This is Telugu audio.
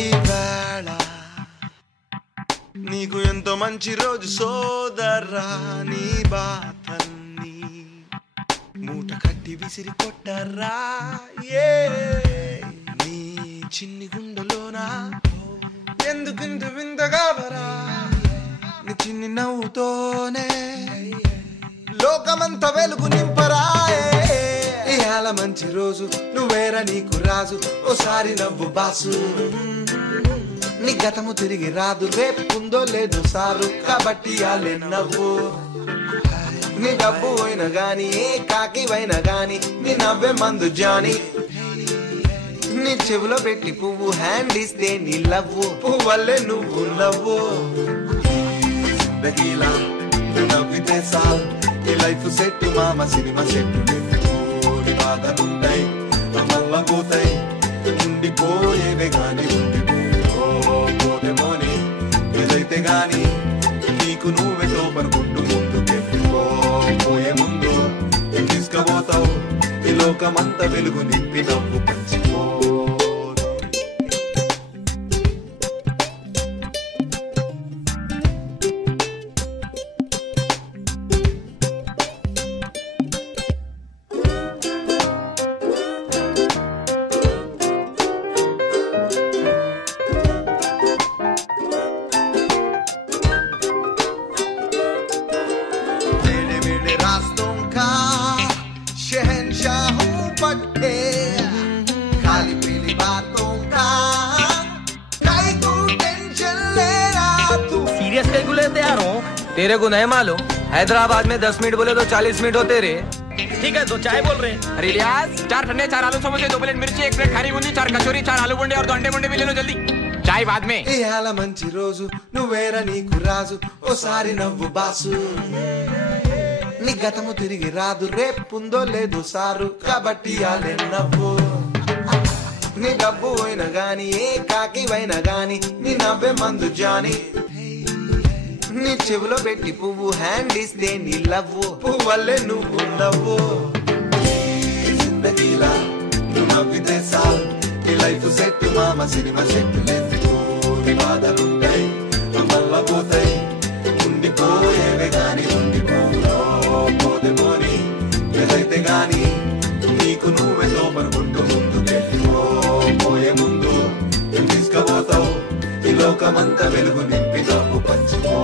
ఈ వేళ నీకు ఎంతో మంచి రోజు సోదరా, నీ బాధల్ని మూట కట్టి విసిరి కొట్టరా. నీ చిన్ని గుండెలోనా ఎందుకింత వింతగా వరా, నీ చిన్ని నవ్వుతోనే లోకమంతా వెలుగు నింపరా. ఇయాల మంచి రోజు నువ్వేరా నీకు రాజు, ఓసారి నవ్వు బాసు. నీ గతము తిరిగి రాదు, రేపుందో లేదు సారు, కాబట్టి ఆలే నవ్వు. నీ డబ్బు అయినా గాని ఏ కాకివైనా గాని, నీ నవ్వే మందు జాని. నీ చెవులో పెట్టి పువ్వు హ్యాండ్ ఇస్తే నీ లవ్వు, పువ్వల్లే నువ్వు నవ్వు. జిందగీలా నువ్వు నవ్వితే సాల్, ఈ లైఫ్ సెట్ మామ సినిమా సెట్. నీ బాధలుంటాయి మళ్ళా పోతాయి, ఉండిపోయేవే గాని ఉండిపోతేమోని ఏదైతే గాని నీకు నువ్వే తోపనుకుంటూ ముందుకెళ్ళిపోయే ముందు తీసుకుపోతావు ఈ లోకమంతా వెలుగు నింపి నవ్వు పంచిపో. सीरियस कहीं को लेते आ रहा हूँ, तेरे को नहीं मालूम हैदराबाद में 10 मिनट बोले तो 40 मिनट होते रे. ठीक है तो चाय बोल रहे हैं. अरे लियाज 4 ठंडे 4 आलू समोसे 2 प्लेट मिर्ची 1 प्लेट खारी बूंदी 4 कचौरी 4 आलू बूंदे और 2 अंडे बूंदे भी ले लो जल्दी. चाय बाद में. ఇయాల మంచి రోజు నువ్వేరా నీకు రాజు, ఓసారి నవ్వు బాసు. నీ గతము తిరిగి రాదు, రేపుందో లేదు సారు, కాబట్టి ఆలే నవ్వు. నీ డబ్బు అయినా గాని ఏ కాకివైనా గాని, నీ నవ్వే మందు జాని. నీ చెవులో పెట్టి పువ్వు హ్యాండ్ ఇస్తే నీ లవ్వు, పువ్వల్లే నువ్వు నవ్వు. జిందగీలా నువ్వు నవ్వితే సాల్, ఈ లైఫ్ సెట్ మామ సినిమా సెట్. నీ బాధలుంటాయి మళ్ళా పోతాయి, ఉండిపోయేవే గాని ఉండిపోతేమోని ఏదైతే గాని నీకు నువ్వే తోపనుకుంటూ ముందుకెళ్ళిపోయే ముందు తీసుకుపోతావు ఈ లోకమంతా వెలుగు నింపి నవ్వు పంచిపో.